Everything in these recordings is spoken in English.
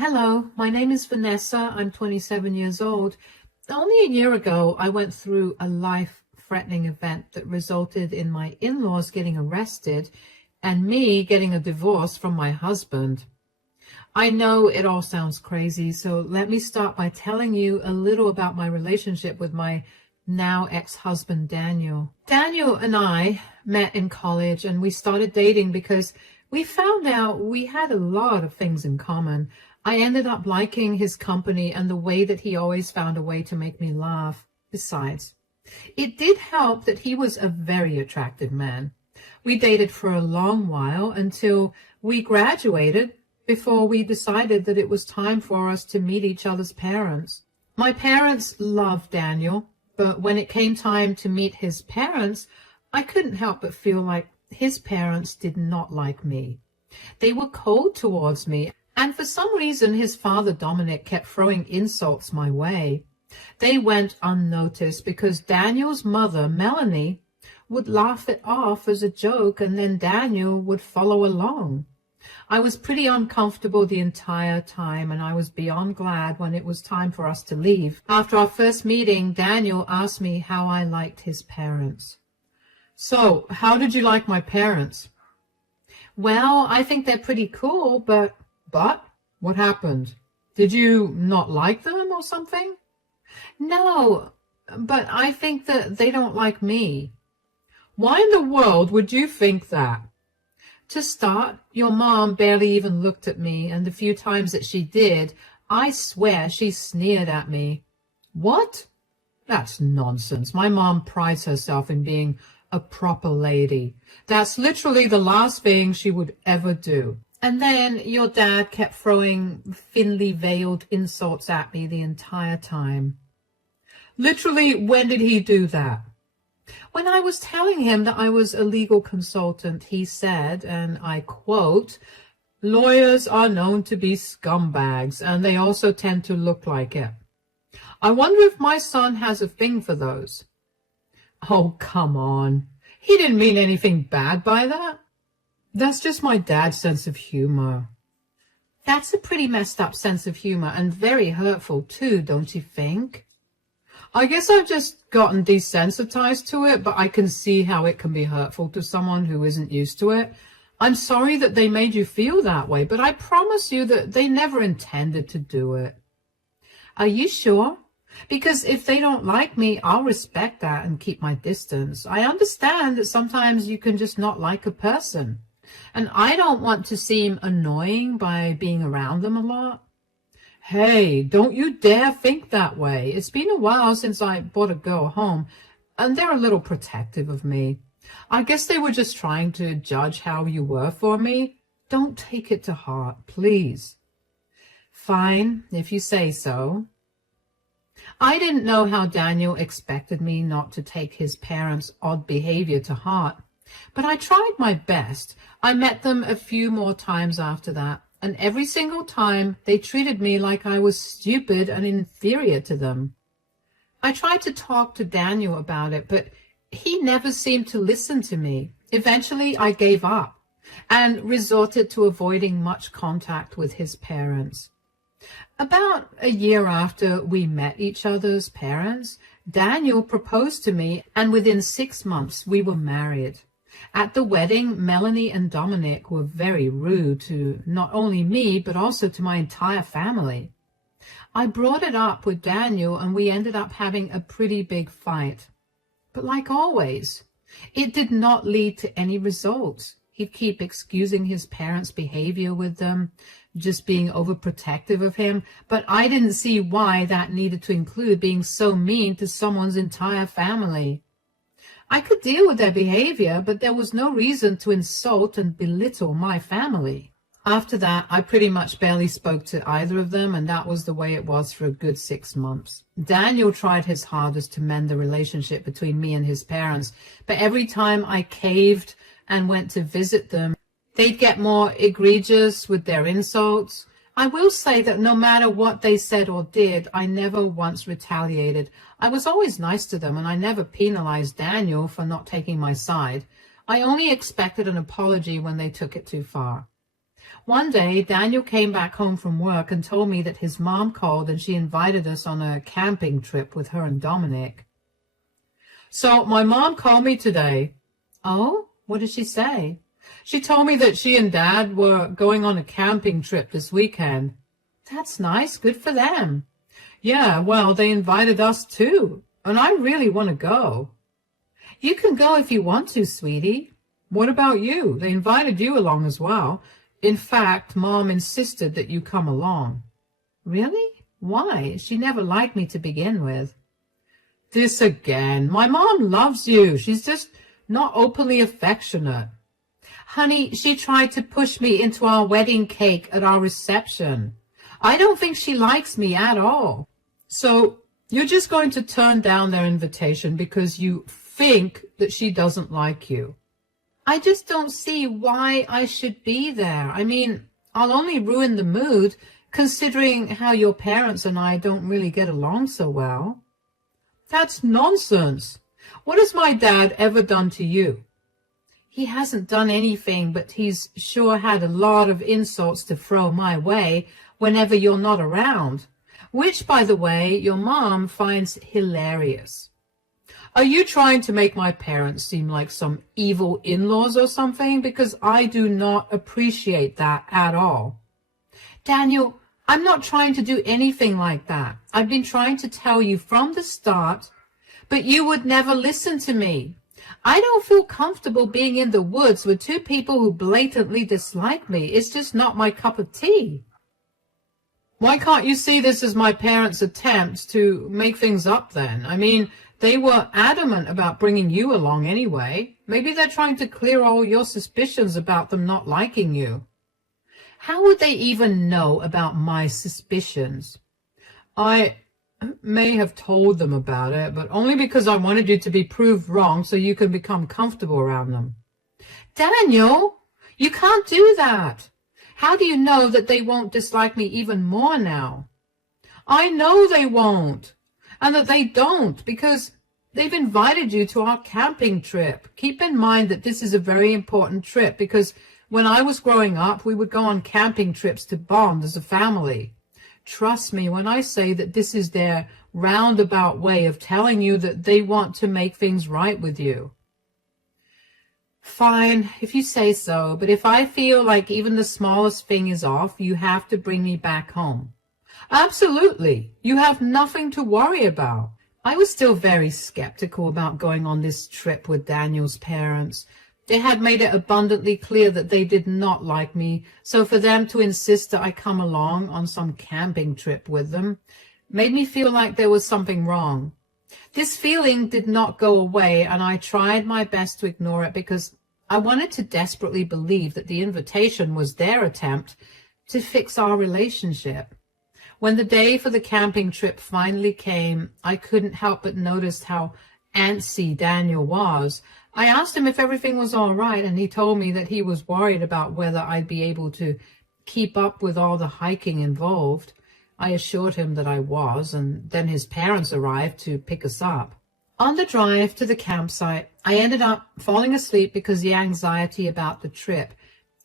Hello, my name is Vanessa. I'm 27 years old. Only a year ago, I went through a life-threatening event that resulted in my in-laws getting arrested and me getting a divorce from my husband. I know it all sounds crazy, so let me start by telling you a little about my relationship with my now ex-husband, Daniel. Daniel and I met in college and we started dating because we found out we had a lot of things in common. I ended up liking his company and the way that he always found a way to make me laugh. Besides, it did help that he was a very attractive man. We dated for a long while until we graduated before we decided that it was time for us to meet each other's parents. My parents loved Daniel, but when it came time to meet his parents, I couldn't help but feel like his parents did not like me. They were cold towards me, and for some reason his father Dominic kept throwing insults my way. They went unnoticed because Daniel's mother, Melanie, would laugh it off as a joke, and then Daniel would follow along. I was pretty uncomfortable the entire time, and I was beyond glad when it was time for us to leave. After our first meeting, Daniel asked me how I liked his parents. So, how did you like my parents? Well, I think they're pretty cool, but what happened? Did you not like them or something? No, but I think that they don't like me. Why in the world would you think that? To start, your mom barely even looked at me, and the few times that she did, I swear she sneered at me. What? That's nonsense. My mom prides herself in being a proper lady. That's literally the last thing she would ever do. And then your dad kept throwing thinly veiled insults at me the entire time. Literally, when did he do that? When I was telling him that I was a legal consultant, he said, and I quote, "Lawyers are known to be scumbags, and they also tend to look like it. I wonder if my son has a thing for those." Oh, come on. He didn't mean anything bad by that. That's just my dad's sense of humor. That's a pretty messed up sense of humor, and very hurtful too, don't you think? I guess I've just gotten desensitized to it, but I can see how it can be hurtful to someone who isn't used to it. I'm sorry that they made you feel that way, but I promise you that they never intended to do it. Are you sure? Because if they don't like me, I'll respect that and keep my distance. I understand that sometimes you can just not like a person, and I don't want to seem annoying by being around them a lot. Hey, don't you dare think that way. It's been a while since I brought a girl home, and they're a little protective of me. I guess they were just trying to judge how you were for me. Don't take it to heart, please. Fine, if you say so. I didn't know how Daniel expected me not to take his parents' odd behavior to heart, but I tried my best. I met them a few more times after that, and every single time they treated me like I was stupid and inferior to them. I tried to talk to Daniel about it, but he never seemed to listen to me. Eventually, I gave up and resorted to avoiding much contact with his parents. About a year after we met each other's parents, Daniel proposed to me, and within 6 months we were married. At the wedding, Melanie and Dominic were very rude to not only me, but also to my entire family. I brought it up with Daniel, and we ended up having a pretty big fight. But like always, it did not lead to any results. He'd keep excusing his parents' behavior with them, just being overprotective of him, but I didn't see why that needed to include being so mean to someone's entire family. I could deal with their behavior, but there was no reason to insult and belittle my family. After that, I pretty much barely spoke to either of them, and that was the way it was for a good 6 months. Daniel tried his hardest to mend the relationship between me and his parents, but every time I caved and went to visit them, they'd get more egregious with their insults. I will say that no matter what they said or did, I never once retaliated. I was always nice to them, and I never penalized Daniel for not taking my side. I only expected an apology when they took it too far. One day, Daniel came back home from work and told me that his mom called and she invited us on a camping trip with her and Dominic. So my mom called me today. Oh, what did she say? She told me that she and Dad were going on a camping trip this weekend. That's nice. Good for them. Yeah, well, they invited us too, and I really want to go. You can go if you want to, sweetie. What about you? They invited you along as well. In fact, Mom insisted that you come along. Really? Why? She never liked me to begin with. This again. My mom loves you. She's just not openly affectionate. Honey, she tried to push me into our wedding cake at our reception. I don't think she likes me at all. So you're just going to turn down their invitation because you think that she doesn't like you. I just don't see why I should be there. I mean, I'll only ruin the mood considering how your parents and I don't really get along so well. That's nonsense. What has my dad ever done to you? He hasn't done anything, but he's sure had a lot of insults to throw my way whenever you're not around, which, by the way, your mom finds hilarious. Are you trying to make my parents seem like some evil in-laws or something? Because I do not appreciate that at all. Daniel, I'm not trying to do anything like that. I've been trying to tell you from the start, but you would never listen to me. I don't feel comfortable being in the woods with two people who blatantly dislike me. It's just not my cup of tea. Why can't you see this as my parents' attempts to make things up then? I mean, they were adamant about bringing you along anyway. Maybe they're trying to clear all your suspicions about them not liking you. How would they even know about my suspicions? I may have told them about it, but only because I wanted you to be proved wrong so you can become comfortable around them. Daniel, you can't do that. How do you know that they won't dislike me even more now? I know they won't, and that they don't, because they've invited you to our camping trip. Keep in mind that this is a very important trip, because when I was growing up, we would go on camping trips to bond as a family. Trust me when I say that this is their roundabout way of telling you that they want to make things right with you. Fine, if you say so, but if I feel like even the smallest thing is off, you have to bring me back home. Absolutely. You have nothing to worry about. I was still very skeptical about going on this trip with Daniel's parents. They had made it abundantly clear that they did not like me, so for them to insist that I come along on some camping trip with them made me feel like there was something wrong. This feeling did not go away, and I tried my best to ignore it because I wanted to desperately believe that the invitation was their attempt to fix our relationship. When the day for the camping trip finally came, I couldn't help but notice how antsy Daniel was. I asked him if everything was all right, and he told me that he was worried about whether I'd be able to keep up with all the hiking involved. I assured him that I was, and then his parents arrived to pick us up. On the drive to the campsite, I ended up falling asleep because the anxiety about the trip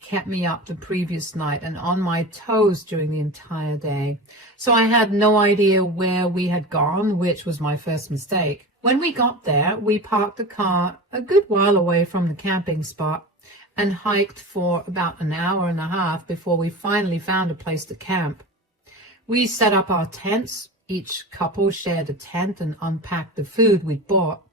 kept me up the previous night and on my toes during the entire day. So I had no idea where we had gone, which was my first mistake. When we got there, we parked the car a good while away from the camping spot and hiked for about an hour and a half before we finally found a place to camp. We set up our tents. Each couple shared a tent and unpacked the food we'd bought.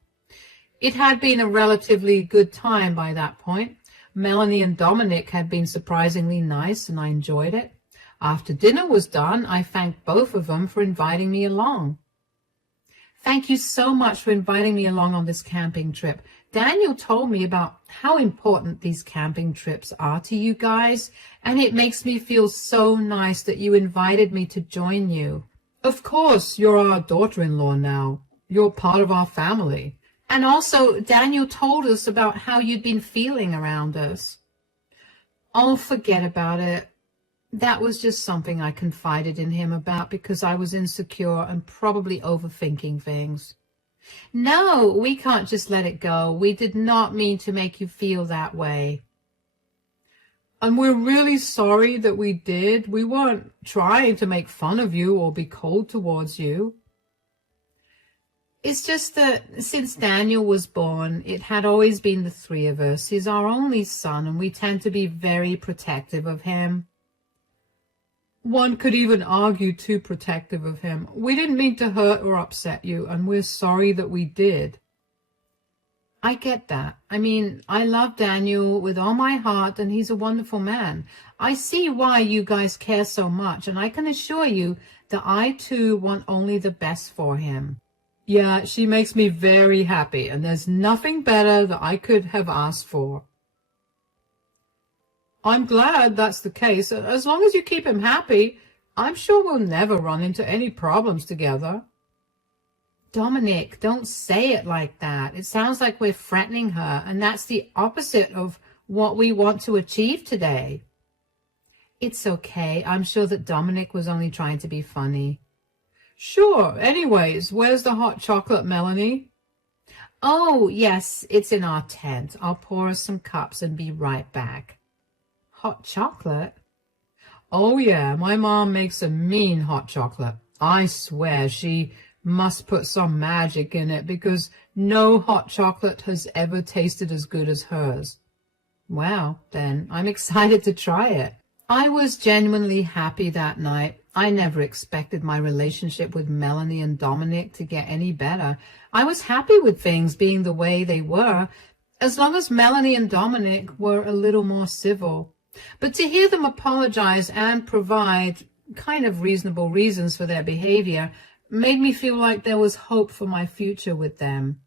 It had been a relatively good time by that point. Melanie and Dominic had been surprisingly nice, and I enjoyed it. After dinner was done, I thanked both of them for inviting me along. Thank you so much for inviting me along on this camping trip. Daniel told me about how important these camping trips are to you guys, and it makes me feel so nice that you invited me to join you. Of course, you're our daughter-in-law now. You're part of our family. And also, Daniel told us about how you'd been feeling around us. Oh, forget about it. That was just something I confided in him about because I was insecure and probably overthinking things. No, we can't just let it go. We did not mean to make you feel that way. And we're really sorry that we did. We weren't trying to make fun of you or be cold towards you. It's just that since Daniel was born, it had always been the three of us. He's our only son, and we tend to be very protective of him. One could even argue too protective of him. We didn't mean to hurt or upset you, and we're sorry that we did. I get that. I mean, I love Daniel with all my heart, and he's a wonderful man. I see why you guys care so much, and I can assure you that I too want only the best for him. Yeah, she makes me very happy, and there's nothing better that I could have asked for. I'm glad that's the case. As long as you keep him happy, I'm sure we'll never run into any problems together. Dominic, don't say it like that. It sounds like we're threatening her, and that's the opposite of what we want to achieve today. It's okay. I'm sure that Dominic was only trying to be funny. Sure. Anyways, where's the hot chocolate, Melanie? Oh, yes, it's in our tent. I'll pour us some cups and be right back. Hot chocolate? Oh, yeah, my mom makes a mean hot chocolate. I swear she must put some magic in it because no hot chocolate has ever tasted as good as hers. Well, then, I'm excited to try it. I was genuinely happy that night. I never expected my relationship with Melanie and Dominic to get any better. I was happy with things being the way they were, as long as Melanie and Dominic were a little more civil. But to hear them apologize and provide kind of reasonable reasons for their behavior made me feel like there was hope for my future with them.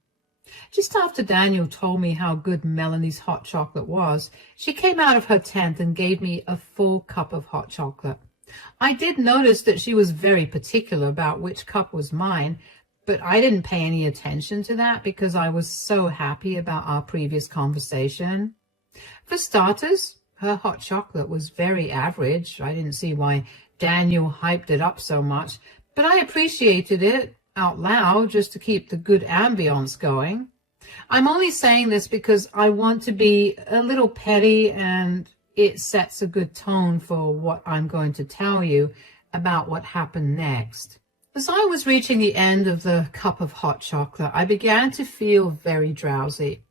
Just after Daniel told me how good Melanie's hot chocolate was, she came out of her tent and gave me a full cup of hot chocolate. I did notice that she was very particular about which cup was mine, but I didn't pay any attention to that because I was so happy about our previous conversation. For starters, her hot chocolate was very average. I didn't see why Daniel hyped it up so much, but I appreciated it out loud just to keep the good ambience going. I'm only saying this because I want to be a little petty, and it sets a good tone for what I'm going to tell you about what happened next. As I was reaching the end of the cup of hot chocolate, I began to feel very drowsy.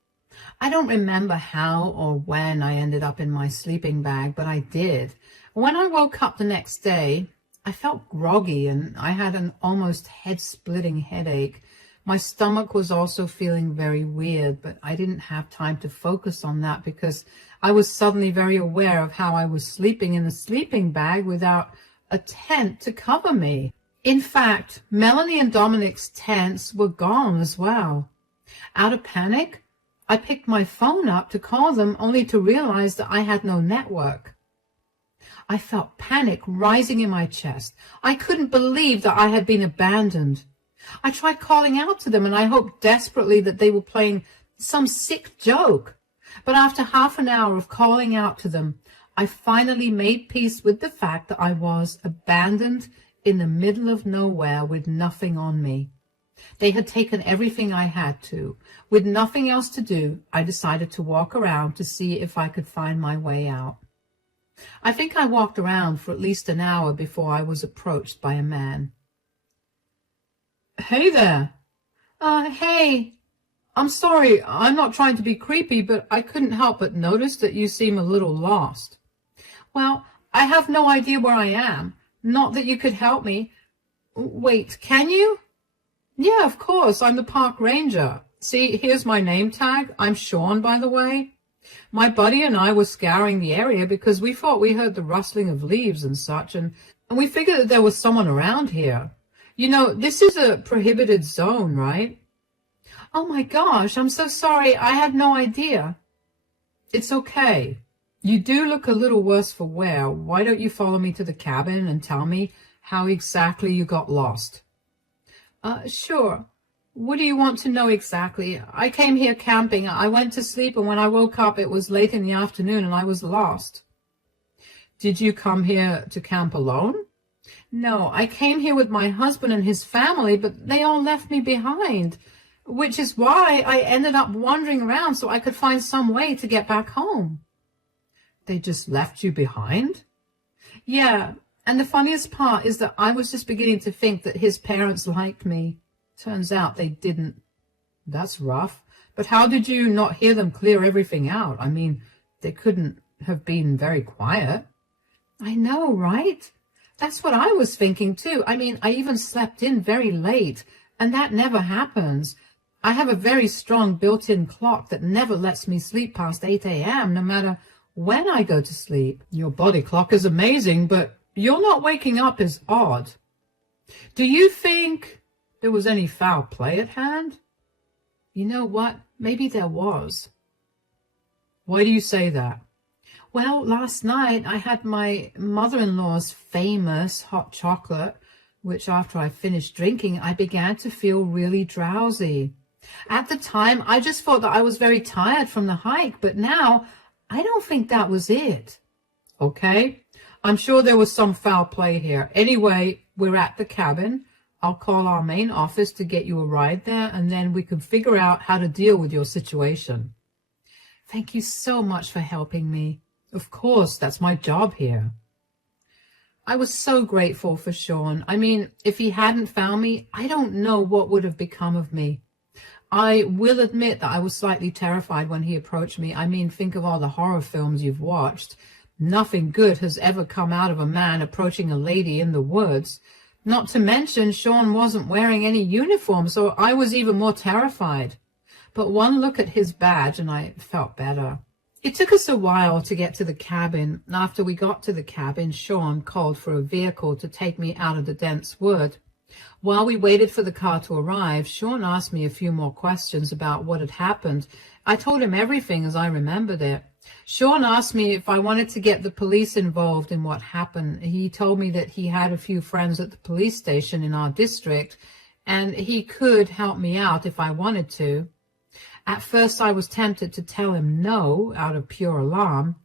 I don't remember how or when I ended up in my sleeping bag, but I did. When I woke up the next day, I felt groggy and I had an almost head-splitting headache. My stomach was also feeling very weird, but I didn't have time to focus on that because I was suddenly very aware of how I was sleeping in a sleeping bag without a tent to cover me. In fact, Melanie and Dominic's tents were gone as well. Out of panic, I picked my phone up to call them only to realize that I had no network. I felt panic rising in my chest. I couldn't believe that I had been abandoned. I tried calling out to them, and I hoped desperately that they were playing some sick joke. But after half an hour of calling out to them, I finally made peace with the fact that I was abandoned in the middle of nowhere with nothing on me. They had taken everything I had to. With nothing else to do, I decided to walk around to see if I could find my way out. I think I walked around for at least an hour before I was approached by a man. Hey there. Hey. I'm sorry, I'm not trying to be creepy, but I couldn't help but notice that you seem a little lost. Well, I have no idea where I am. Not that you could help me. Wait, can you? Yeah, of course, I'm the park ranger. See, here's my name tag. I'm Sean, by the way. My buddy and I were scouring the area because we thought we heard the rustling of leaves and such, and we figured that there was someone around here. You know, this is a prohibited zone, right? Oh my gosh, I'm so sorry. I had no idea. It's okay. You do look a little worse for wear. Why don't you follow me to the cabin and tell me how exactly you got lost? Sure. What do you want to know exactly? I came here camping. I went to sleep, and when I woke up, it was late in the afternoon, and I was lost. Did you come here to camp alone? No, I came here with my husband and his family, but they all left me behind, which is why I ended up wandering around so I could find some way to get back home. They just left you behind? Yeah, and the funniest part is that I was just beginning to think that his parents liked me. Turns out they didn't. That's rough. But how did you not hear them clear everything out? I mean, they couldn't have been very quiet. I know, right? That's what I was thinking too. I mean, I even slept in very late, and that never happens. I have a very strong built-in clock that never lets me sleep past 8 a.m. no matter when I go to sleep. Your body clock is amazing, but your not waking up is odd. Do you think there was any foul play at hand? You know what? Maybe there was. Why do you say that? Well, last night I had my mother-in-law's famous hot chocolate, which after I finished drinking, I began to feel really drowsy. At the time, I just thought that I was very tired from the hike, but now I don't think that was it. Okay, I'm sure there was some foul play here. Anyway, we're at the cabin. I'll call our main office to get you a ride there, and then we can figure out how to deal with your situation. Thank you so much for helping me. Of course, that's my job here. I was so grateful for Sean. I mean, if he hadn't found me, I don't know what would have become of me. I will admit that I was slightly terrified when he approached me. I mean, think of all the horror films you've watched. Nothing good has ever come out of a man approaching a lady in the woods. Not to mention, Sean wasn't wearing any uniform, so I was even more terrified. But one look at his badge and I felt better. It took us a while to get to the cabin. After we got to the cabin, Sean called for a vehicle to take me out of the dense wood. While we waited for the car to arrive, Sean asked me a few more questions about what had happened. I told him everything as I remembered it. Sean asked me if I wanted to get the police involved in what happened. He told me that he had a few friends at the police station in our district, and he could help me out if I wanted to. At first I was tempted to tell him no out of pure alarm,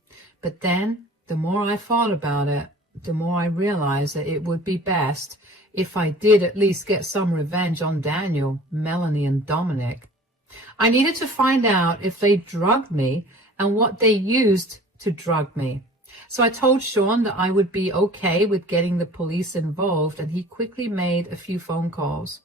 but then the more I thought about it, the more I realized that it would be best if I did at least get some revenge on Daniel, Melanie, and Dominic. I needed to find out if they drugged me and what they used to drug me. So I told Sean that I would be okay with getting the police involved, and he quickly made a few phone calls.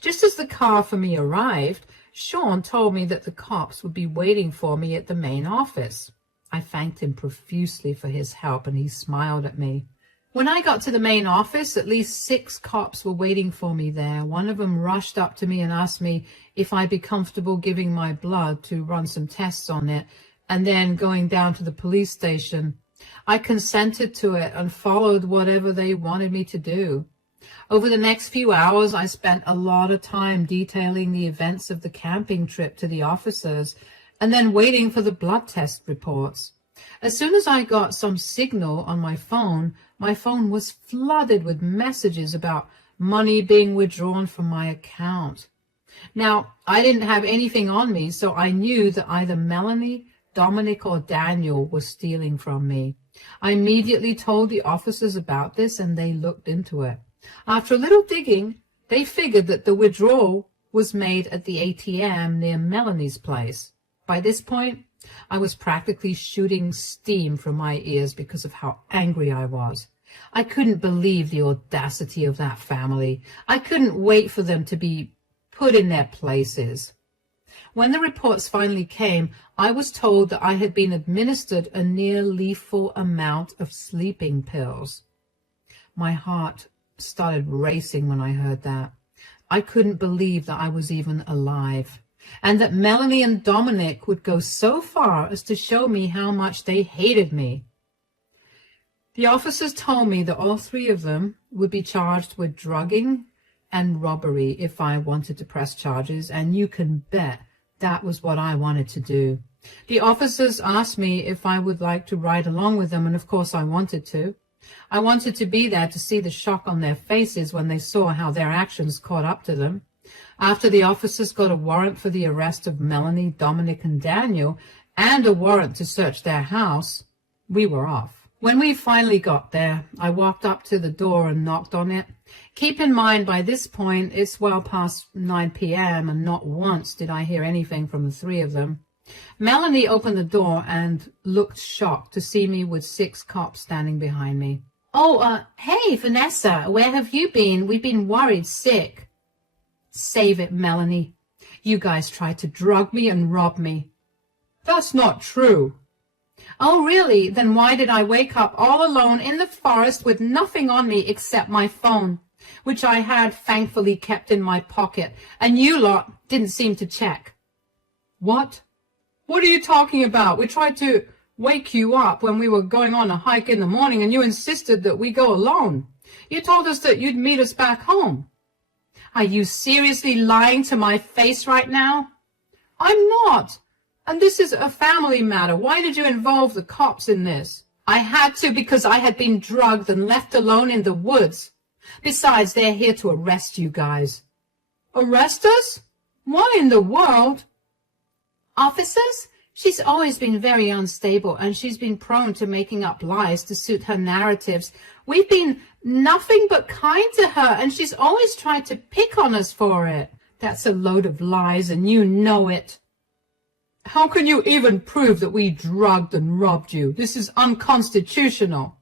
Just as the car for me arrived, Sean told me that the cops would be waiting for me at the main office. I thanked him profusely for his help, and he smiled at me. When I got to the main office, at least 6 cops were waiting for me there. One of them rushed up to me and asked me if I'd be comfortable giving my blood to run some tests on it, and then going down to the police station. I consented to it and followed whatever they wanted me to do. Over the next few hours, I spent a lot of time detailing the events of the camping trip to the officers and then waiting for the blood test reports. As soon as I got some signal on my phone was flooded with messages about money being withdrawn from my account. Now, I didn't have anything on me, so I knew that either Melanie, Dominic, or Daniel was stealing from me. I immediately told the officers about this, and they looked into it. After a little digging, they figured that the withdrawal was made at the ATM near Melanie's place. By this point, I was practically shooting steam from my ears because of how angry I was. I couldn't believe the audacity of that family. I couldn't wait for them to be put in their places. When the reports finally came, I was told that I had been administered a near-lethal amount of sleeping pills. My heart started racing when I heard that. I couldn't believe that I was even alive, and that Melanie and Dominic would go so far as to show me how much they hated me. The officers told me that all 3 of them would be charged with drugging and robbery if I wanted to press charges, and you can bet that was what I wanted to do. The officers asked me if I would like to ride along with them, and of course I wanted to. I wanted to be there to see the shock on their faces when they saw how their actions caught up to them. After the officers got a warrant for the arrest of Melanie, Dominic, and Daniel, and a warrant to search their house, we were off. When we finally got there, I walked up to the door and knocked on it. Keep in mind, by this point, it's well past 9 p.m., and not once did I hear anything from the 3 of them. Melanie opened the door and looked shocked to see me with 6 cops standing behind me. Oh, hey, Vanessa, where have you been? We've been worried sick. Save it, Melanie. You guys tried to drug me and rob me. That's not true. Oh, really? Then why did I wake up all alone in the forest with nothing on me except my phone, which I had thankfully kept in my pocket, and you lot didn't seem to check? What? What are you talking about? We tried to wake you up when we were going on a hike in the morning, and you insisted that we go alone. You told us that you'd meet us back home. Are you seriously lying to my face right now? I'm not. And this is a family matter. Why did you involve the cops in this? I had to because I had been drugged and left alone in the woods. Besides, they're here to arrest you guys. Arrest us? Why in the world? Officers? She's always been very unstable, and she's been prone to making up lies to suit her narratives. We've been nothing but kind to her, and she's always tried to pick on us for it. That's a load of lies, and you know it. How can you even prove that we drugged and robbed you? This is unconstitutional.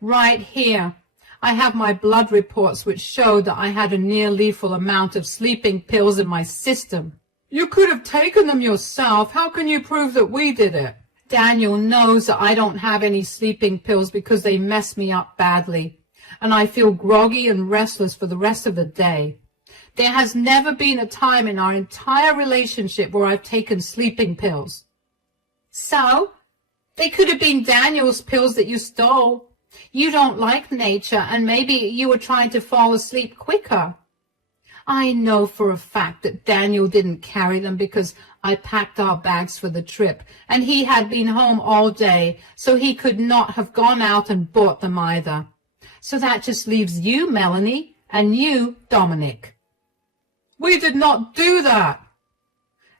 Right here. I have my blood reports which show that I had a near-lethal amount of sleeping pills in my system. You could have taken them yourself. How can you prove that we did it? Daniel knows that I don't have any sleeping pills because they mess me up badly, and I feel groggy and restless for the rest of the day. There has never been a time in our entire relationship where I've taken sleeping pills. So, they could have been Daniel's pills that you stole. You don't like nature, and maybe you were trying to fall asleep quicker. I know for a fact that Daniel didn't carry them because I packed our bags for the trip, and he had been home all day, so he could not have gone out and bought them either. So that just leaves you, Melanie, and you, Dominic. We did not do that.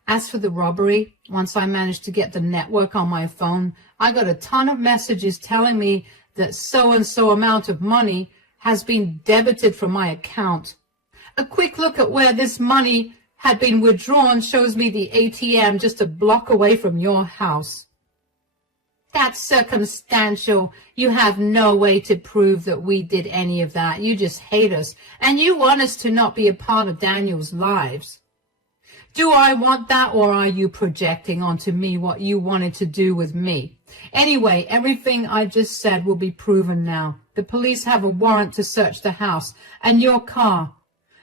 As for the robbery, once I managed to get the network on my phone, I got a ton of messages telling me that so-and-so amount of money has been debited from my account. A quick look at where this money had been withdrawn shows me the ATM just a block away from your house. That's circumstantial. You have no way to prove that we did any of that. You just hate us, and you want us to not be a part of Daniel's lives. Do I want that, or are you projecting onto me what you wanted to do with me? Anyway, everything I just said will be proven now. The police have a warrant to search the house and your car.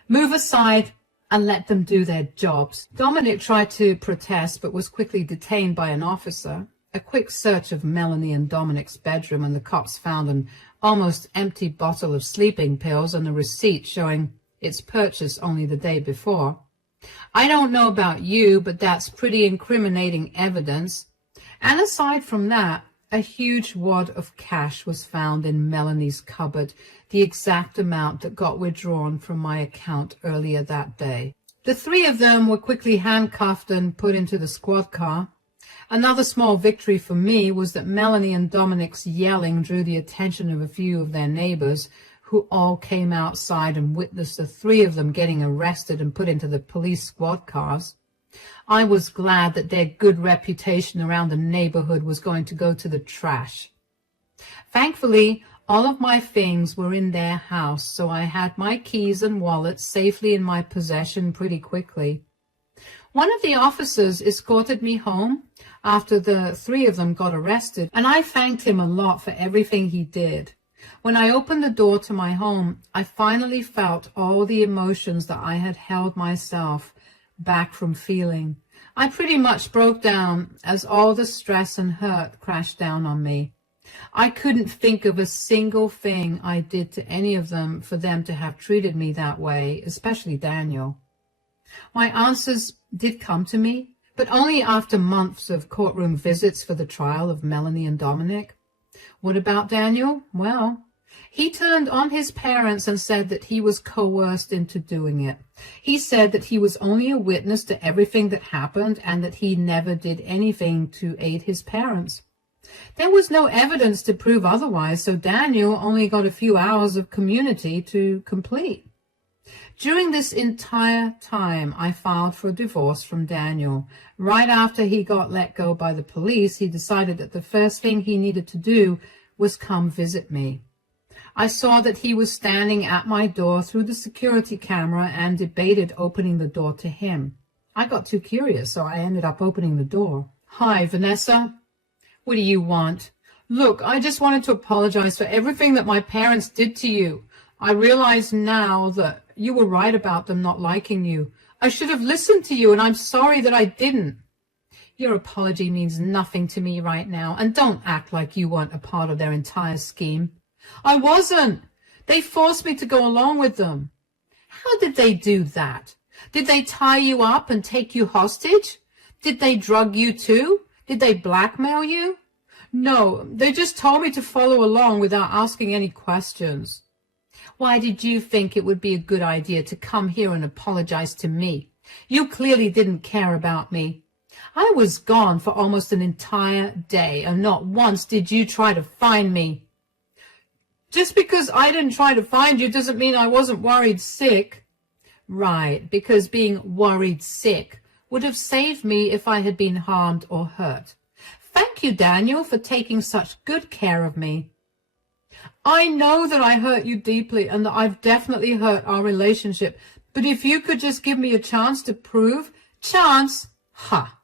Move aside and let them do their jobs. Dominic tried to protest but was quickly detained by an officer. A quick search of Melanie and Dominic's bedroom, and the cops found an almost empty bottle of sleeping pills and a receipt showing its purchase only the day before. I don't know about you, but that's pretty incriminating evidence. And aside from that, a huge wad of cash was found in Melanie's cupboard, the exact amount that got withdrawn from my account earlier that day. The 3 of them were quickly handcuffed and put into the squad car. Another small victory for me was that Melanie and Dominic's yelling drew the attention of a few of their neighbors, who all came outside and witnessed the 3 of them getting arrested and put into the police squad cars. I was glad that their good reputation around the neighborhood was going to go to the trash. Thankfully, all of my things were in their house, so I had my keys and wallet safely in my possession pretty quickly. One of the officers escorted me home after the 3 of them got arrested, and I thanked him a lot for everything he did. When I opened the door to my home, I finally felt all the emotions that I had held myself back from feeling. I pretty much broke down as all the stress and hurt crashed down on me. I couldn't think of a single thing I did to any of them for them to have treated me that way, especially Daniel. My answers did come to me, but only after months of courtroom visits for the trial of Melanie and Dominic. What about Daniel? Well, he turned on his parents and said that he was coerced into doing it. He said that he was only a witness to everything that happened and that he never did anything to aid his parents. There was no evidence to prove otherwise, so Daniel only got a few hours of community to complete. During this entire time, I filed for a divorce from Daniel. Right after he got let go by the police, he decided that the first thing he needed to do was come visit me. I saw that he was standing at my door through the security camera and debated opening the door to him. I got too curious, so I ended up opening the door. "Hi, Vanessa. What do you want?" "Look, I just wanted to apologize for everything that my parents did to you. I realize now that you were right about them not liking you. I should have listened to you, and I'm sorry that I didn't." "Your apology means nothing to me right now, and don't act like you weren't a part of their entire scheme." "I wasn't. They forced me to go along with them." "How did they do that? Did they tie you up and take you hostage? Did they drug you too? Did they blackmail you?" "No, they just told me to follow along without asking any questions." "Why did you think it would be a good idea to come here and apologize to me? You clearly didn't care about me. I was gone for almost an entire day, and not once did you try to find me." "Just because I didn't try to find you doesn't mean I wasn't worried sick." "Right, because being worried sick would have saved me if I had been harmed or hurt. Thank you, Daniel, for taking such good care of me." "I know that I hurt you deeply and that I've definitely hurt our relationship, but if you could just give me a chance to prove—" "Chance? Ha!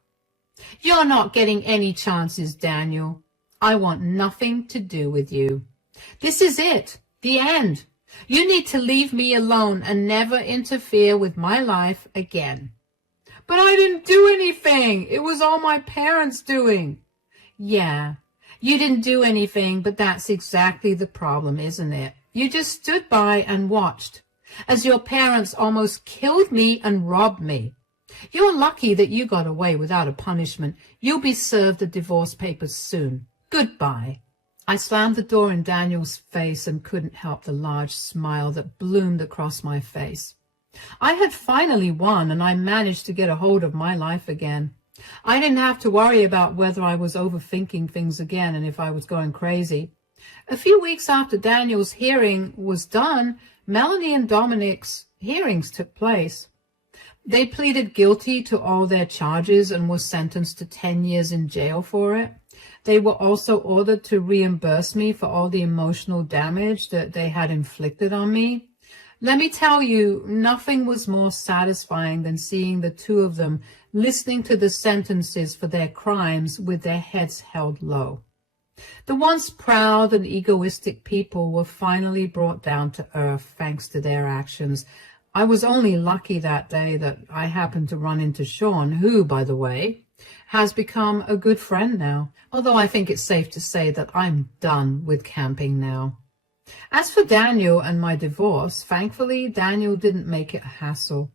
You're not getting any chances, Daniel. I want nothing to do with you. This is it, the end. You need to leave me alone and never interfere with my life again." "But I didn't do anything. It was all my parents doing." "Yeah, you didn't do anything, but that's exactly the problem, isn't it? You just stood by and watched as your parents almost killed me and robbed me. You're lucky that you got away without a punishment. You'll be served the divorce papers soon. Goodbye." I slammed the door in Daniel's face and couldn't help the large smile that bloomed across my face. I had finally won, and I managed to get a hold of my life again. I didn't have to worry about whether I was overthinking things again and if I was going crazy. A few weeks after Daniel's hearing was done, Melanie and Dominic's hearings took place. They pleaded guilty to all their charges and were sentenced to 10 years in jail for it. They were also ordered to reimburse me for all the emotional damage that they had inflicted on me. Let me tell you, nothing was more satisfying than seeing the two of them listening to the sentences for their crimes with their heads held low. The once proud and egoistic people were finally brought down to earth thanks to their actions. I was only lucky that day that I happened to run into Sean, who, by the way, has become a good friend now, although I think it's safe to say that I'm done with camping now. As for Daniel and my divorce, thankfully Daniel didn't make it a hassle.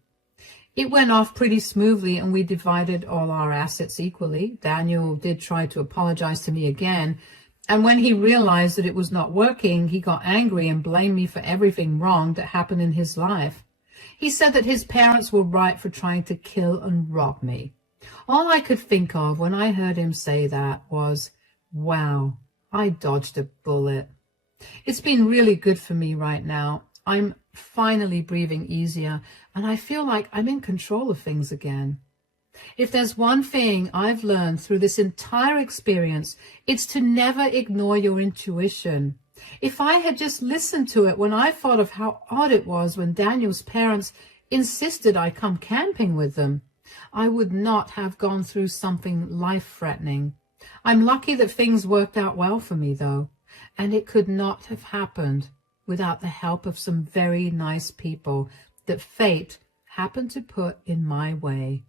It went off pretty smoothly and we divided all our assets equally. Daniel did try to apologize to me again, and when he realized that it was not working, he got angry and blamed me for everything wrong that happened in his life. He said that his parents were right for trying to kill and rob me. All I could think of when I heard him say that was, wow, I dodged a bullet. It's been really good for me right now. I'm finally breathing easier, and I feel like I'm in control of things again. If there's one thing I've learned through this entire experience, it's to never ignore your intuition. If I had just listened to it when I thought of how odd it was when Daniel's parents insisted I come camping with them, I would not have gone through something life-threatening. I'm lucky that things worked out well for me, though, and it could not have happened without the help of some very nice people that fate happened to put in my way.